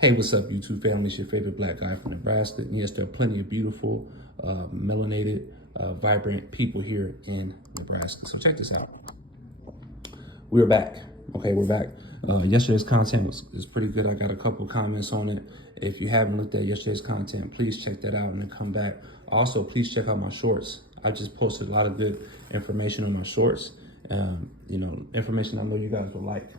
Hey, what's up, YouTube family? It's your favorite black guy from Nebraska. And yes, there are plenty of beautiful, melanated, vibrant people here in Nebraska. So check this out. We're back. Okay, we're back. Yesterday's content is pretty good. I got a couple comments on it. If you haven't looked at yesterday's content, please check that out and then come back. Also, please check out my shorts. I just posted a lot of good information on my shorts. Information I know you guys will like.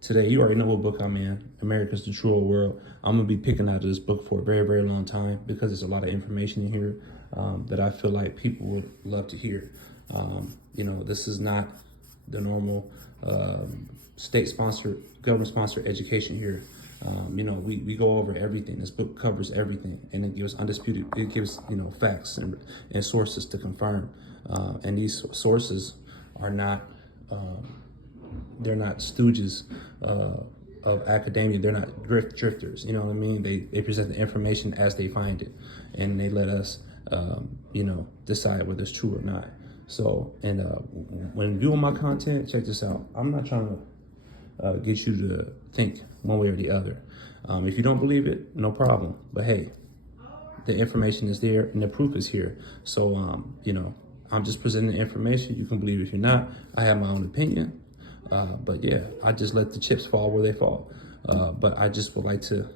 Today, you already know what book I'm in, America's the True Old World. I'm gonna be picking out of this book for a very, very long time because there's a lot of information in here that I feel like people would love to hear. This is not the normal state-sponsored, government-sponsored education here. We go over everything. This book covers everything, and it gives facts and sources to confirm. And these sources are not, they're not stooges of academia. They're not drifters. You know what I mean? They present the information as they find it, and they let us, decide whether it's true or not. So, when viewing my content, check this out. I'm not trying to get you to think one way or the other. If you don't believe it, no problem. But hey, the information is there and the proof is here. So, I'm just presenting the information. You can believe it if you're not. I have my own opinion. But yeah, I just let the chips fall where they fall. But I just would like to,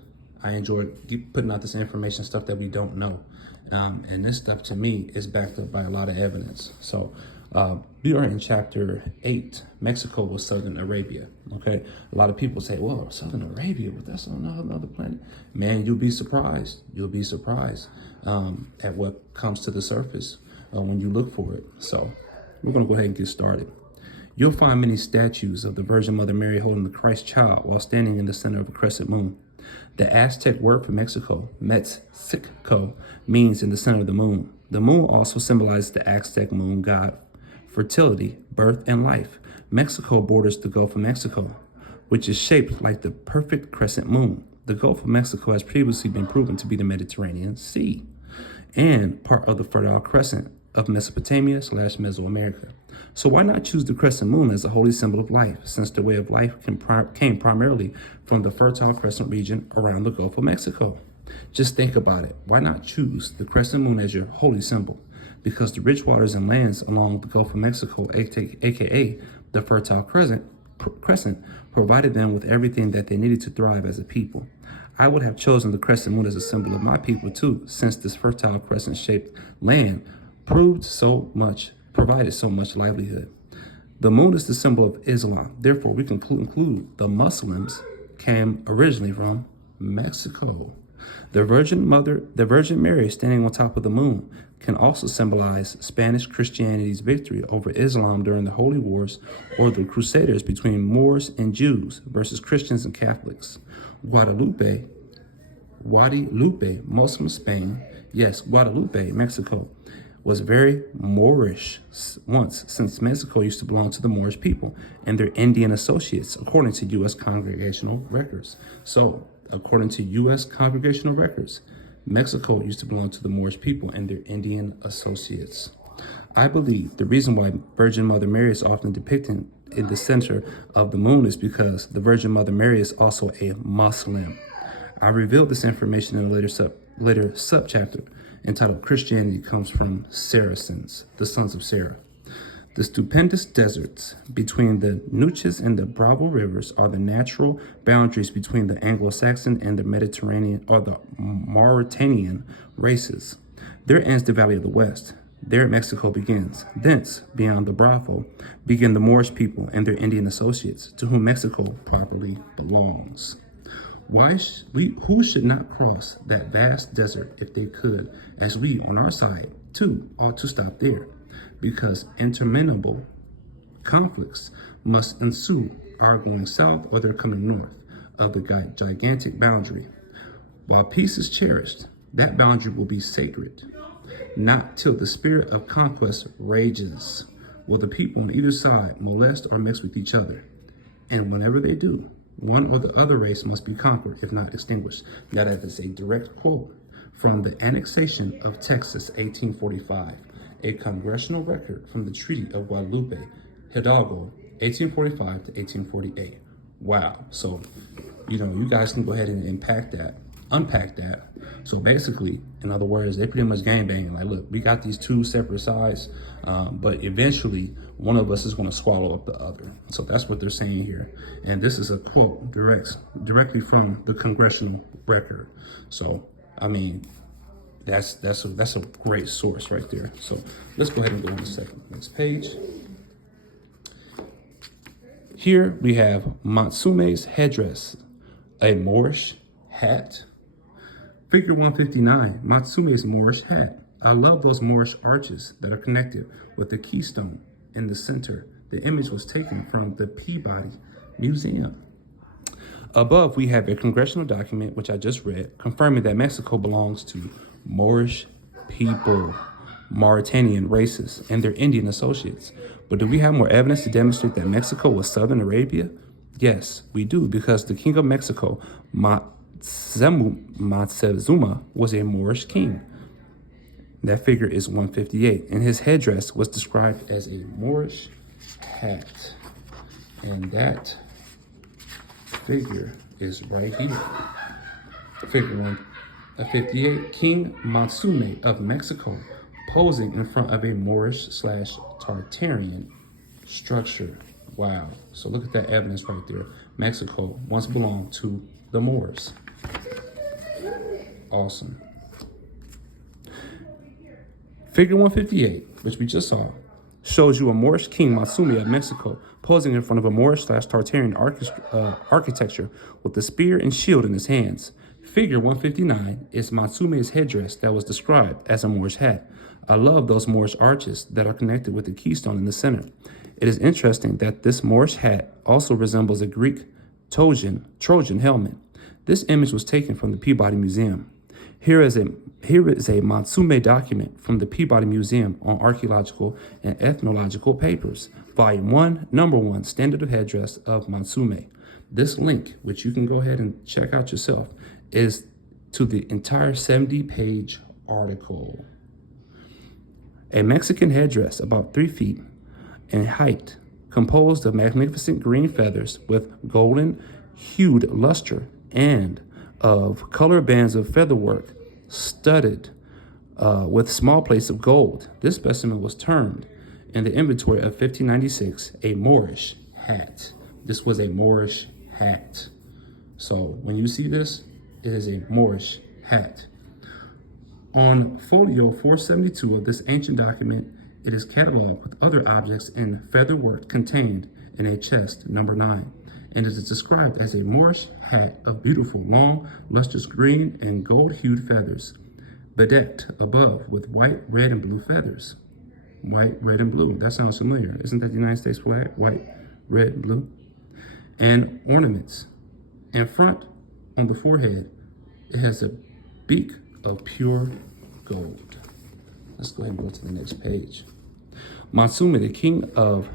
I enjoy putting out this information, stuff that we don't know. And this stuff to me is backed up by a lot of evidence. So we are in chapter 8. Mexico was Southern Arabia. Okay. A lot of people say, well, Southern Arabia, but that's on another planet. Man, you'll be surprised. You'll be surprised at what comes to the surface when you look for it. So we're going to go ahead and get started. You'll find many statues of the Virgin Mother Mary holding the Christ child while standing in the center of a crescent moon. The Aztec word for Mexico, Metzicco, means in the center of the moon. The moon also symbolizes the Aztec moon god, fertility, birth, and life. Mexico borders the Gulf of Mexico, which is shaped like the perfect crescent moon. The Gulf of Mexico has previously been proven to be the Mediterranean Sea and part of the Fertile Crescent of Mesopotamia/Mesoamerica. So why not choose the crescent moon as a holy symbol of life, since the way of life came primarily from the Fertile Crescent region around the Gulf of Mexico? Just think about it. Why not choose the crescent moon as your holy symbol? Because the rich waters and lands along the Gulf of Mexico, aka the Fertile Crescent, provided them with everything that they needed to thrive as a people. I would have chosen the crescent moon as a symbol of my people too, since this Fertile Crescent-shaped land provided so much livelihood. The moon is the symbol of Islam. Therefore, we can conclude the Muslims came originally from Mexico. The Virgin Mary standing on top of the moon can also symbolize Spanish Christianity's victory over Islam during the Holy Wars, or the Crusaders between Moors and Jews versus Christians and Catholics. Guadalupe, Moslem Spain, yes, Guadalupe, Mexico, was very Moorish once, since Mexico used to belong to the Moorish people and their Indian associates, according to U.S. Congregational records. So, according to U.S. Congregational records, Mexico used to belong to the Moorish people and their Indian associates. I believe the reason why Virgin Mother Mary is often depicted in the center of the moon is because the Virgin Mother Mary is also a Moslem. I revealed this information in a later subchapter entitled Christianity Comes from Saracens, the Sons of Sarah. The stupendous deserts between the Nueces and the Bravo rivers are the natural boundaries between the Anglo-Saxon and the Mediterranean or the Mauritanian races. There ends the Valley of the West. There Mexico begins. Thence, beyond the Bravo, begin the Moorish people and their Indian associates, to whom Mexico properly belongs. Who should not cross that vast desert if they could, as we on our side too ought to stop there, because interminable conflicts must ensue, our going south or their coming north of the gigantic boundary. While peace is cherished, that boundary will be sacred. Not till the spirit of conquest rages will the people on either side molest or mix with each other, and whenever they do, one or the other race must be conquered, if not extinguished. Now that is a direct quote from the annexation of Texas, 1845, a congressional record from the Treaty of Guadalupe, Hidalgo, 1845 to 1848. Wow. So you guys can go ahead and unpack that. So basically, in other words, they pretty much gang banging. Like, look, we got these two separate sides, but eventually one of us is going to swallow up the other. So that's what they're saying here. And this is a quote directly from the congressional record. So, I mean, that's a great source right there. So let's go ahead and go on the next page. Here we have Matsume's headdress, a Moorish hat. Figure 159, Matsume's Moorish hat. I love those Moorish arches that are connected with the keystone in the center. The image was taken from the Peabody Museum. Above, we have a congressional document, which I just read, confirming that Mexico belongs to Moorish people, Mauritanian races, and their Indian associates. But do we have more evidence to demonstrate that Mexico was Southern Arabia? Yes, we do, because the king of Mexico, Moctezuma, was a Moorish king. That figure is 158, and his headdress was described as a Moorish hat. And that figure is right here. Figure 158, King Matsume of Mexico, posing in front of a Moorish/Tartarian structure. Wow. So look at that evidence right there. Mexico once belonged to the Moors. Awesome. Figure 158, which we just saw, shows you a Moorish king, Matsume of Mexico, posing in front of a Moorish/Tartarian architecture with a spear and shield in his hands. Figure 159 is Matsume's headdress that was described as a Moorish hat. I love those Moorish arches that are connected with the keystone in the center. It is interesting that this Moorish hat also resembles a Greek Trojan helmet. This image was taken from the Peabody Museum. Here is a Matsume document from the Peabody Museum on Archaeological and Ethnological Papers, Volume 1, Number 1, Standard of Headdress of Matsume. This link, which you can go ahead and check out yourself, is to the entire 70-page article. A Mexican headdress about 3 feet in height, composed of magnificent green feathers with golden hued luster and of color bands of featherwork studded with small plates of gold. This specimen was termed in the inventory of 1596 a Moorish hat. This was a Moorish hat. So when you see this, it is a Moorish hat. On folio 472 of this ancient document, it is cataloged with other objects in featherwork contained in a chest, number 9, and it is described as a Moorish hat of beautiful, long, lustrous green and gold-hued feathers, bedecked above with white, red, and blue feathers. White, red, and blue. That sounds familiar. Isn't that the United States flag? White, red, and blue. And ornaments. In front, on the forehead, it has a beak of pure gold. Let's go ahead and go to the next page. Matsume, the king of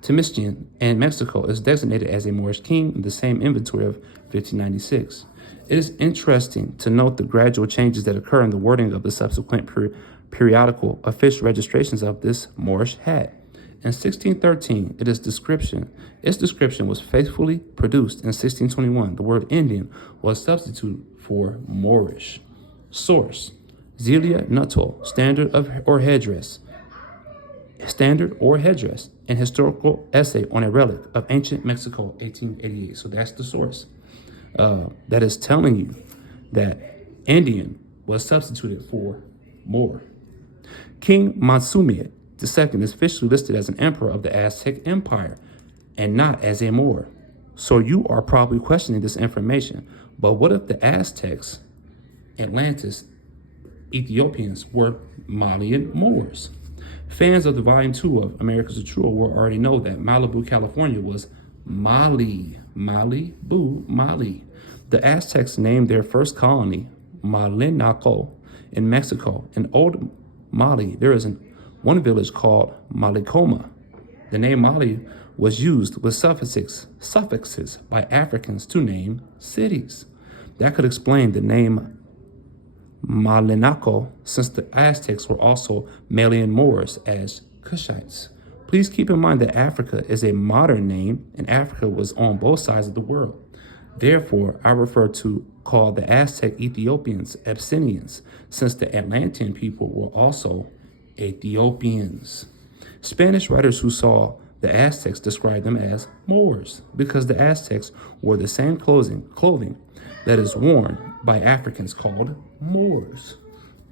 Temistian and Mexico, is designated as a Moorish king in the same inventory of 1596. It is interesting to note the gradual changes that occur in the wording of the subsequent periodical official registrations of this Moorish hat. In 1613, its description was faithfully produced. In 1621, the word Indian was substituted for Moorish. Source: Zelia Nuttall, Standard or Headdress, an historical essay on a relic of ancient Mexico, 1888. So that's the source that is telling you that Indian was substituted for Moor. King Matsume II is officially listed as an emperor of the Aztec Empire and not as a Moor. So you are probably questioning this information. But what if the Aztecs, Atlantis, Ethiopians were Malian Moors? Fans of the Volume 2 of America's the True World already know that Malibu, California was Mali. The Aztecs named their first colony Malinaco in Mexico. In old Mali, there is one village called Malicoma. The name Mali was used with suffixes by Africans to name cities. That could explain the name Malinaco, since the Aztecs were also Malian Moors as Cushites. Please keep in mind that Africa is a modern name, and Africa was on both sides of the world. Therefore, I refer to call the Aztec Ethiopians Abyssinians, since the Atlantean people were also Ethiopians. Spanish writers who saw the Aztecs described them as Moors because the Aztecs wore the same clothing that is worn by Africans called Moors.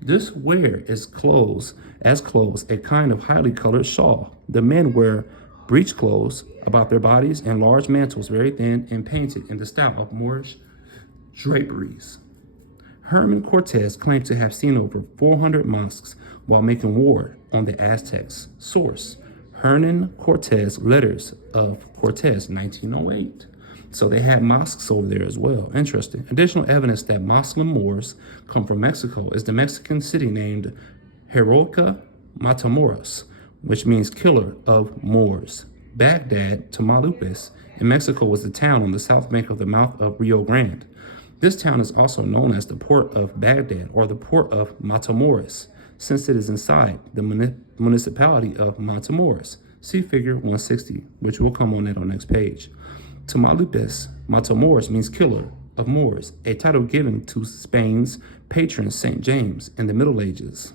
This wear is clothes a kind of highly colored shawl. The men wear breech clothes about their bodies and large mantles, very thin and painted in the style of Moorish draperies. Herman Cortez claimed to have seen over 400 mosques while making war on the Aztecs. Source: Hernan Cortez Letters of Cortez, 1908. So they had mosques over there as well. Interesting. Additional evidence that Moslem Moors come from Mexico is the Mexican city named Heroica Matamoros, which means killer of Moors. Baghdad, Tamaulipas, in Mexico was the town on the south bank of the mouth of Rio Grande. This town is also known as the Port of Baghdad or the Port of Matamoros, since it is inside the municipality of Matamoros. See figure 160, which will come on that on next page. Tamaulipas, Matamoros means killer of Moors, a title given to Spain's patron St. James in the Middle Ages.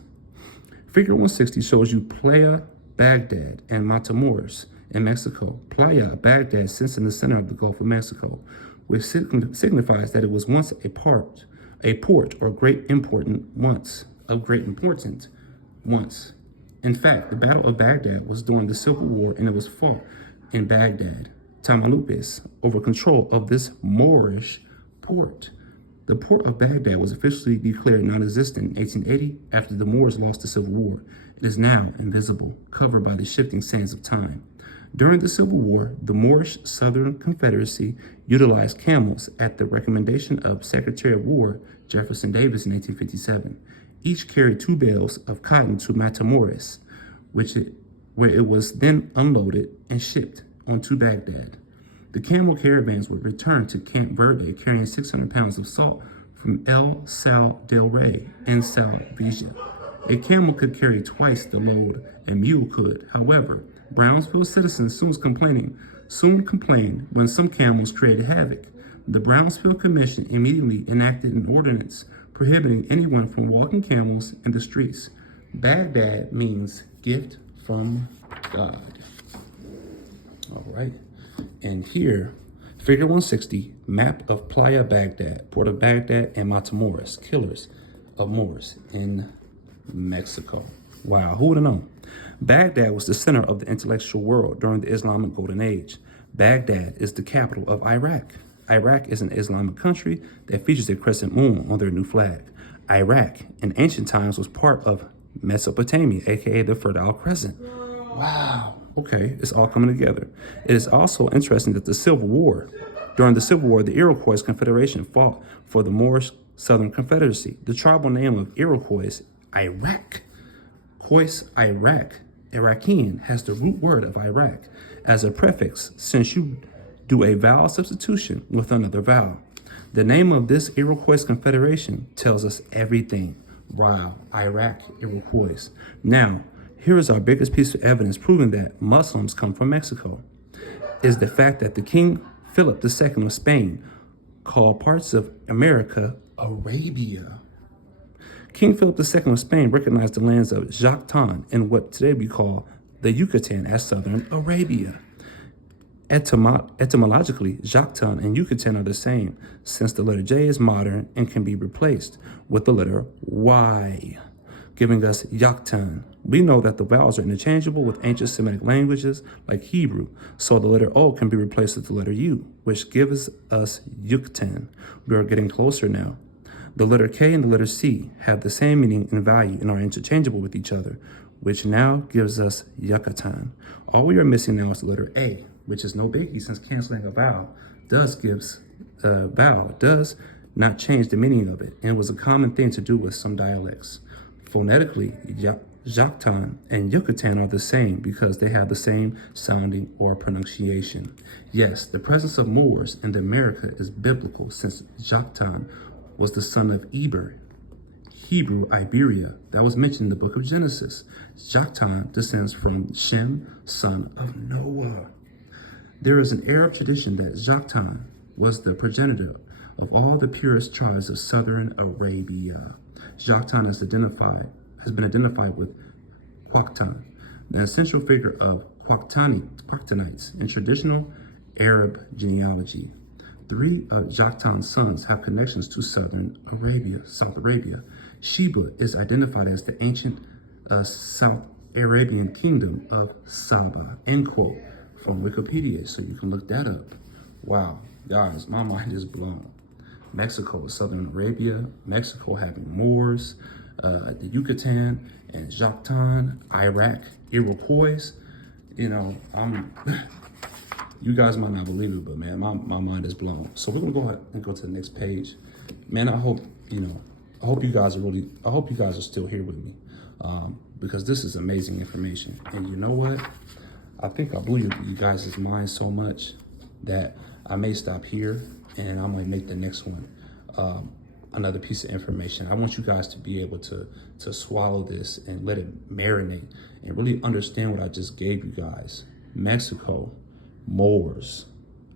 Figure 160 shows you Playa Baghdad and Matamoros in Mexico. Playa Baghdad sits in the center of the Gulf of Mexico, which signifies that it was once a port of great importance once. In fact, the Battle of Baghdad was during the Civil War, and it was fought in Baghdad, Tamaulipas, over control of this Moorish port. The port of Baghdad was officially declared non-existent in 1880 after the Moors lost the Civil War. It is now invisible, covered by the shifting sands of time. During the Civil War, the Moorish Southern Confederacy utilized camels at the recommendation of Secretary of War Jefferson Davis in 1857. Each carried 2 bales of cotton to Matamoros, where it was then unloaded and shipped on to Baghdad. The camel caravans would return to Camp Verde carrying 600 pounds of salt from El Sal del Rey and Salvesia. A camel could carry twice the load a mule could. However, Brownsville citizens soon complained when some camels created havoc. The Brownsville Commission immediately enacted an ordinance prohibiting anyone from walking camels in the streets. Baghdad means gift from God. All right. And here, figure 160, map of Playa Baghdad, Port of Baghdad and Matamoros, killers of Moors in Mexico. Wow, who would have known? Baghdad was the center of the intellectual world during the Islamic Golden Age. Baghdad is the capital of Iraq. Iraq is an Islamic country that features a crescent moon on their new flag. Iraq, in ancient times, was part of Mesopotamia, aka the Fertile Crescent. Wow. Okay, it's all coming together. It is also interesting that during the Civil War, the Iroquois Confederation fought for the Moorish Southern Confederacy. The tribal name of Iroquois, Iraq. Iraqian has the root word of Iraq as a prefix, since you do a vowel substitution with another vowel. The name of this Iroquois Confederation tells us everything. Wow, Iraq, Iroquois. Now, here is our biggest piece of evidence proving that Muslims come from Mexico, is the fact that the King Philip II of Spain called parts of America Arabia. King Philip II of Spain recognized the lands of Yucatan and what today we call the Yucatan as Southern Arabia. Etymologically, Yucatan and Yucatan are the same, since the letter J is modern and can be replaced with the letter Y, giving us Yucatan. We know that the vowels are interchangeable with ancient Semitic languages like Hebrew, so the letter O can be replaced with the letter U, which gives us Yucatan. We are getting closer now. The letter K and the letter C have the same meaning and value and are interchangeable with each other, which now gives us Yucatan. All we are missing now is the letter A, which is no biggie since canceling a vowel does not change the meaning of it, and was a common thing to do with some dialects. Phonetically, Yucatan and Yucatan are the same because they have the same sounding or pronunciation. Yes, the presence of Moors in America is biblical, since Yucatan was the son of Eber, Hebrew Iberia, that was mentioned in the book of Genesis. Yucatan descends from Shem, son of Noah. There is an Arab tradition that Yucatan was the progenitor of all the purest tribes of southern Arabia. Joktan has been identified with Quaqtan, the essential figure of Quaqtanites in traditional Arab genealogy. Three of Joktan's sons have connections to South Arabia. Sheba is identified as the ancient South Arabian kingdom of Saba, end quote, from Wikipedia, so you can look that up. Wow, guys, my mind is blown. Mexico is Southern Arabia, Mexico having Moors, the Yucatan and Joktan, Iraq, Iroquois. You know, you guys might not believe it, but man, my mind is blown. So we're gonna go ahead and go to the next page. Man, I hope you guys are still here with me, because this is amazing information. And you know what? I think I blew you guys' mind so much that I may stop here and I might make the next one another piece of information. I want you guys to be able to swallow this and let it marinate and really understand what I just gave you guys. Mexico, Moors,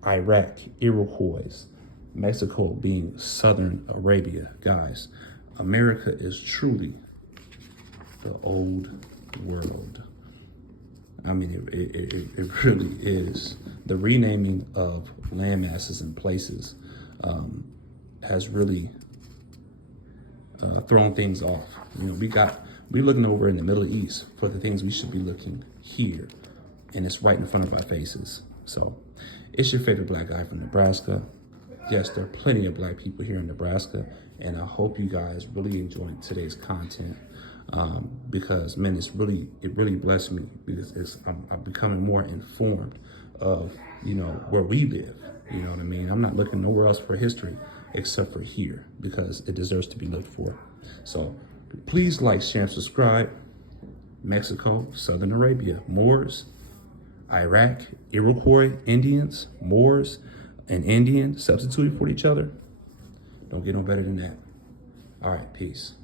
Iraq, Iroquois, Mexico being Southern Arabia. Guys, America is truly the old world. I mean, it really is. The renaming of land masses and places has really thrown things off. You know, we're looking over in the Middle East for the things we should be looking here, and it's right in front of our faces. So it's your favorite black guy from Nebraska. Yes, there are plenty of black people here in Nebraska, and I hope you guys really enjoyed today's content, because man, it really blessed me, because I'm becoming more informed of, you know, where we live. You know what I mean? I'm not looking nowhere else for history except for here, because it deserves to be looked for. So please like, share, and subscribe. Mexico, Southern Arabia, Moors, Iraq, Iroquois, Indians, Moors, and Indian substituting for each other. Don't get no better than that. All right, peace.